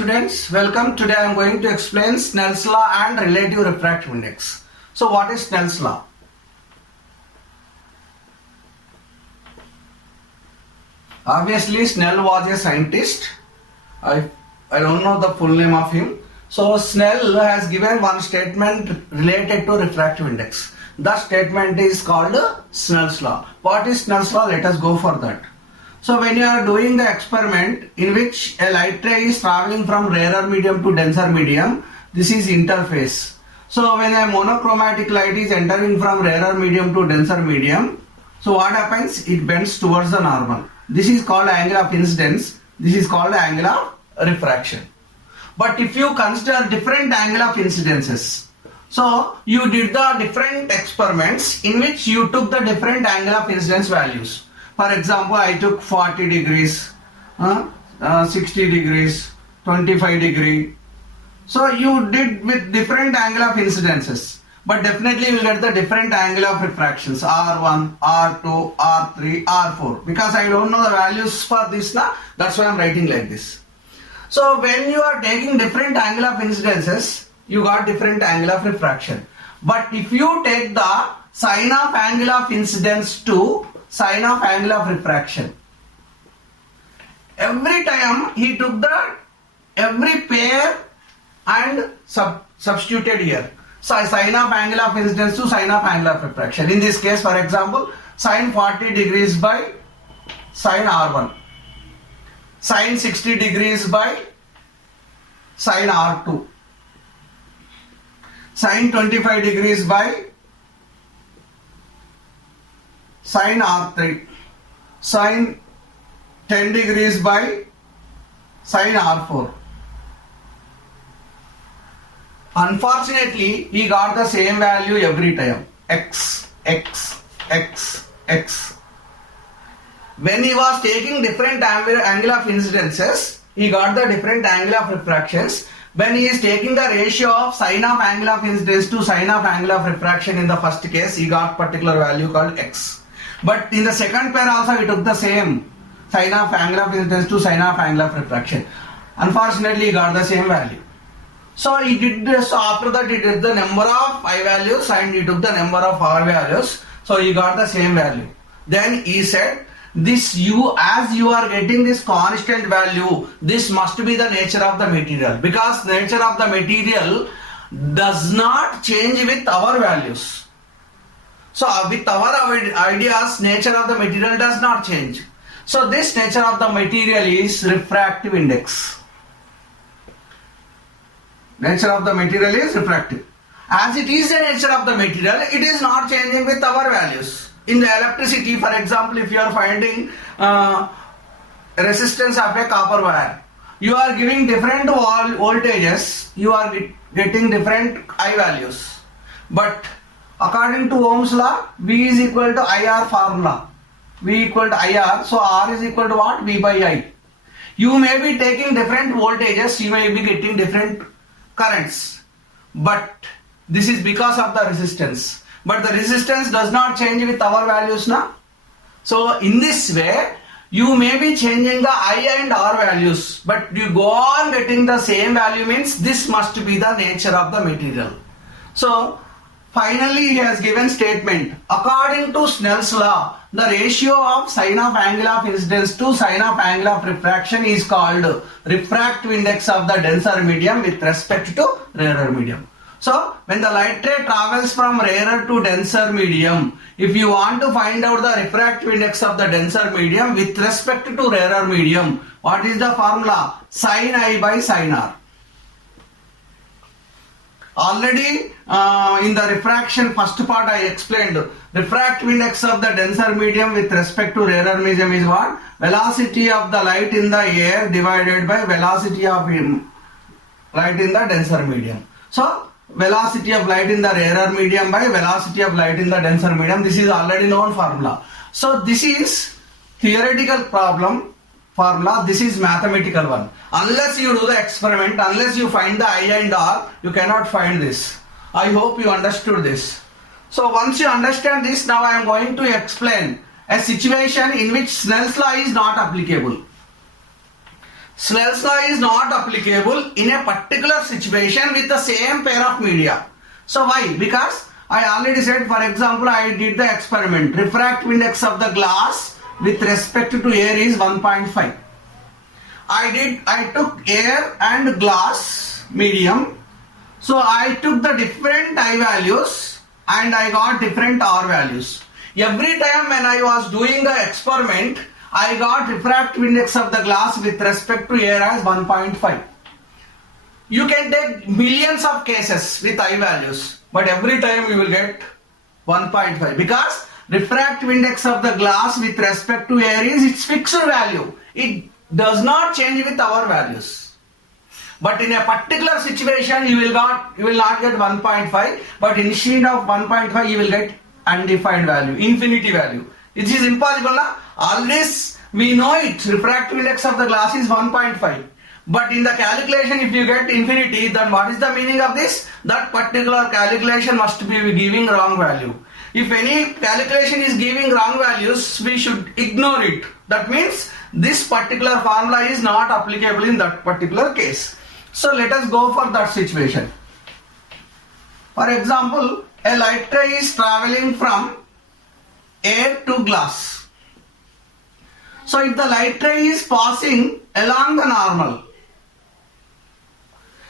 students, welcome. Today I am going to explain Snell's law and relative refractive index. So what is Snell's law? Obviously Snell was a scientist. I don't know the full name of him. So Snell has given one statement related to refractive index. The statement is called Snell's law. What is Snell's law? Let us go for that. So when you are doing the experiment in which a light ray is traveling from rarer medium to denser medium, this is interface. So when a monochromatic light is entering from rarer medium to denser medium, so what happens? It bends towards the normal. This is called angle of incidence. This is called angle of refraction. But if you consider different angle of incidences, so you did the different experiments in which you took the different angle of incidence values. For example, I took 40 degrees, 60 degrees, 25 degree. So you did with different angle of incidences. But definitely you will get the different angle of refractions, R1, R2, R3, R4. Because I don't know the values for this now, that's why I am writing like this. So when you are taking different angle of incidences, you got different angle of refraction. But if you take the sine of angle of incidence to sine of angle of refraction, every time he took the every pair and substituted here. So sine of angle of incidence to sine of angle of refraction. In this case, for example, sine 40 degrees by sine R1, sine 60 degrees by sine R2, sine 25 degrees by sine R3, sine 10 degrees by sine R4. Unfortunately, he got the same value every time, x, x, x, x. When he was taking different angle of incidences, he got the different angle of refractions. When he is taking the ratio of sine of angle of incidence to sine of angle of refraction in the first case, he got particular value called x. But in the second pair also he took the same sine of angle of incidence to sine of angle of refraction. Unfortunately, he got the same value. So he did this. So after that he did the number of I values and he took the number of R values. So he got the same value. Then he said, this as you are getting this constant value, this must be the nature of the material, because nature of the material does not change with our values. So with our ideas, nature of the material does not change. So this nature of the material is refractive index. Nature of the material is refractive. As it is the nature of the material, it is not changing with our values. In the electricity, for example, if you are finding resistance of a copper wire, you are giving different voltages, you are getting different I values. But according to Ohm's law, V is equal to IR formula. V equal to IR, so R is equal to what? V by I. You may be taking different voltages, you may be getting different currents, but this is because of the resistance. But the resistance does not change with our values now. So in this way, you may be changing the I and R values, but you go on getting the same value, means this must be the nature of the material. So finally he has given statement, according to Snell's law, the ratio of sine of angle of incidence to sine of angle of refraction is called refractive index of the denser medium with respect to rarer medium. So when the light ray travels from rarer to denser medium, if you want to find out the refractive index of the denser medium with respect to rarer medium, what is the formula? Sin I by sin R. Already in the refraction first part I explained, refractive index of the denser medium with respect to rarer medium is what? Velocity of the light in the air divided by velocity of light in the denser medium. So velocity of light in the rarer medium by velocity of light in the denser medium, this is already known formula. So this is theoretical problem formula, this is mathematical one. Unless you do the experiment, unless you find the I and R, you cannot find this. I hope you understood this. So once you understand this, now I am going to explain a situation in which Snell's law is not applicable. Snell's law is not applicable in a particular situation with the same pair of media. So why? Because I already said, for example, I did the experiment. Refractive index of the glass with respect to air is 1.5. I took air and glass medium. So I took the different I values and I got different R values. Every time when I was doing the experiment, I got refractive index of the glass with respect to air as 1.5. You can take millions of cases with I values, but every time you will get 1.5 because refractive index of the glass with respect to air is its fixed value. It does not change with our values. But in a particular situation, you will not get 1.5, but instead of 1.5, you will get undefined value, infinity value. It is impossible. Na? All this we know it. Refractive index of the glass is 1.5. But in the calculation, if you get infinity, then what is the meaning of this? That particular calculation must be giving wrong value. If any calculation is giving wrong values, we should ignore it. That means this particular formula is not applicable in that particular case. So let us go for that situation. For example, a light ray is traveling from air to glass. So if the light ray is passing along the normal,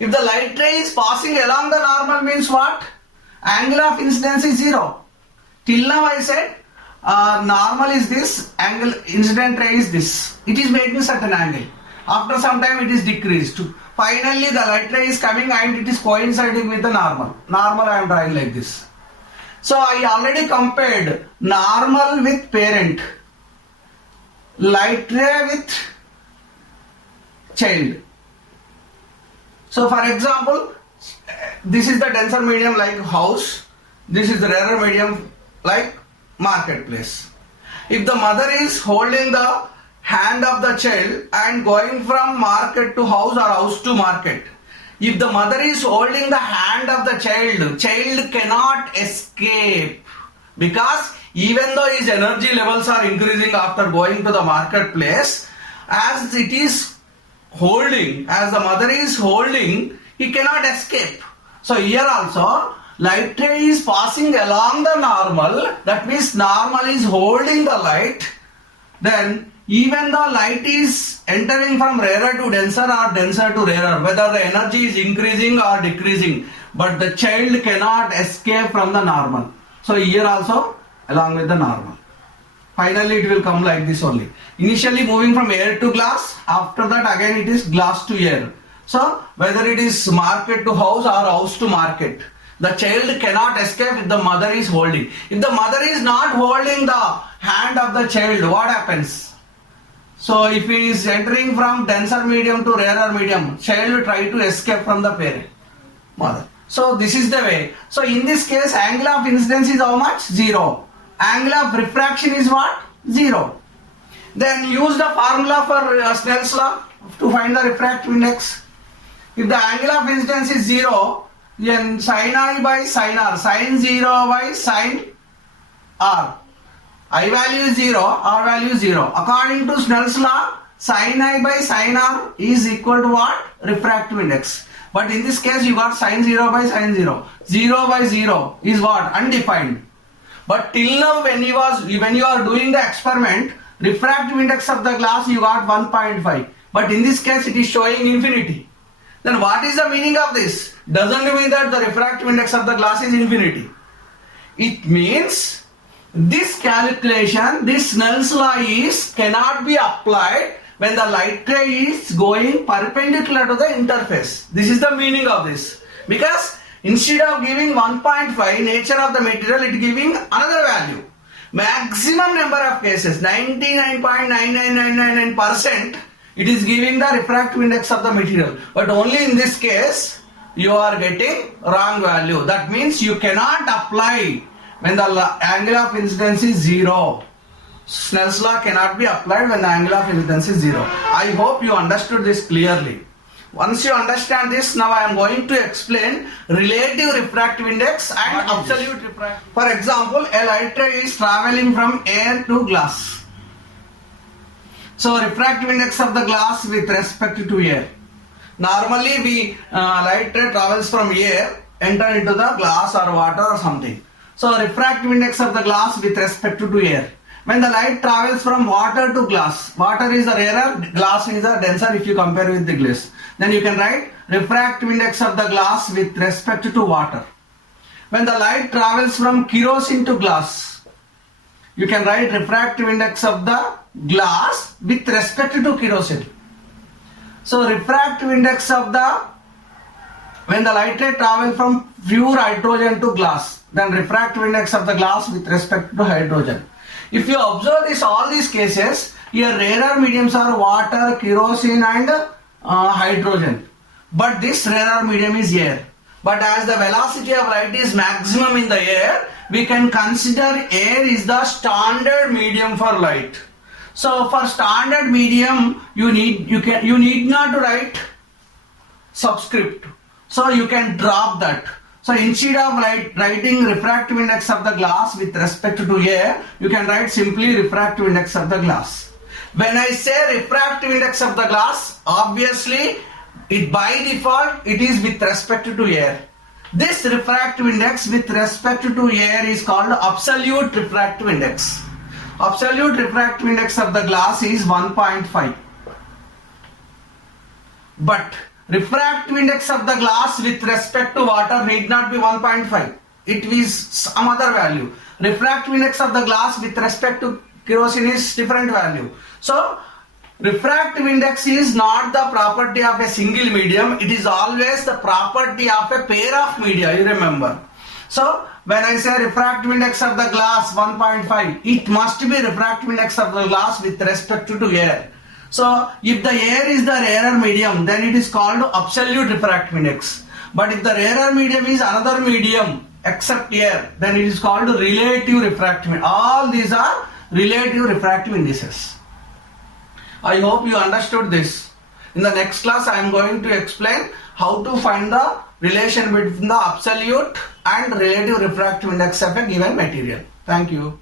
if the light ray is passing along the normal means what? Angle of incidence is 0. Till now I said normal is this, angle incident ray is this. It is making certain angle. After some time it is decreased. Finally the light ray is coming and it is coinciding with the normal. Normal I am drawing like this. So I already compared normal with parent, light ray with child. So for example, this is the denser medium like house, this is the rarer medium like marketplace. If the mother is holding the hand of the child and going from market to house or house to market, if the mother is holding the hand of the child cannot escape, because even though his energy levels are increasing after going to the marketplace, as it is holding, as the mother is holding, he cannot escape. So here also light ray is passing along the normal, that means normal is holding the light. Then even though light is entering from rarer to denser or denser to rarer, whether the energy is increasing or decreasing, but the child cannot escape from the normal. So here also along with the normal. Finally it will come like this only. Initially moving from air to glass, after that again it is glass to air. So whether it is market to house or house to market, the child cannot escape if the mother is holding. If the mother is not holding the hand of the child, what happens? So if he is entering from denser medium to rarer medium, child will try to escape from the parent, mother. So this is the way. So in this case, angle of incidence is how much? 0. Angle of refraction is what? 0. Then use the formula for Snell's law to find the refractive index. If the angle of incidence is 0, then sin I by sin R, sin 0 by sin R. I value is 0, R value is 0. According to Snell's law, sin I by sin R is equal to what? Refractive index. But in this case, you got sin 0 by sin 0. 0 by 0 is what? Undefined. But till now, when you are doing the experiment, refractive index of the glass you got 1.5. But in this case, it is showing infinity. Then what is the meaning of this? Doesn't mean that the refractive index of the glass is infinity. It means this calculation, this Snell's law cannot be applied when the light ray is going perpendicular to the interface. This is the meaning of this. Because instead of giving 1.5 nature of the material, it is giving another value. Maximum number of cases, 99.99999%, it is giving the refractive index of the material. But only in this case, you are getting wrong value. That means you cannot apply when the angle of incidence is 0. Snell's law cannot be applied when the angle of incidence is 0. I hope you understood this clearly. Once you understand this, now I am going to explain relative refractive index and absolute refractive. For example, a light ray is traveling from air to glass. So refractive index of the glass with respect to air. Normally light ray travels from air, enter into the glass or water or something. So refractive index of the glass with respect to air. When the light travels from water to glass, water is the rarer, glass is the denser if you compare with the glass. Then you can write refractive index of the glass with respect to water. When the light travels from kerosene to glass, you can write refractive index of the glass with respect to kerosene. So refractive index of when the light ray travel from pure hydrogen to glass, then refractive index of the glass with respect to hydrogen. If you observe all these cases, here rarer mediums are water, kerosene and hydrogen. But this rarer medium is air. But as the velocity of light is maximum in the air, we can consider air is the standard medium for light. So for standard medium, you need not to write subscript. So you can drop that. So instead of writing refractive index of the glass with respect to air, you can write simply refractive index of the glass. When I say refractive index of the glass, obviously by default it is with respect to air. This refractive index with respect to air is called absolute refractive index. Absolute refractive index of the glass is 1.5. But refractive index of the glass with respect to water need not be 1.5. It is some other value. Refractive index of the glass with respect to kerosene is different value. So refractive index is not the property of a single medium. It is always the property of a pair of media, you remember. So when I say refractive index of the glass 1.5, it must be refractive index of the glass with respect to air. So if the air is the rarer medium, then it is called absolute refractive index. But if the rarer medium is another medium except air, then it is called relative refractive index. All these are relative refractive indices. I hope you understood this. In the next class, I am going to explain how to find the relation between the absolute and relative refractive index of a given material. Thank you.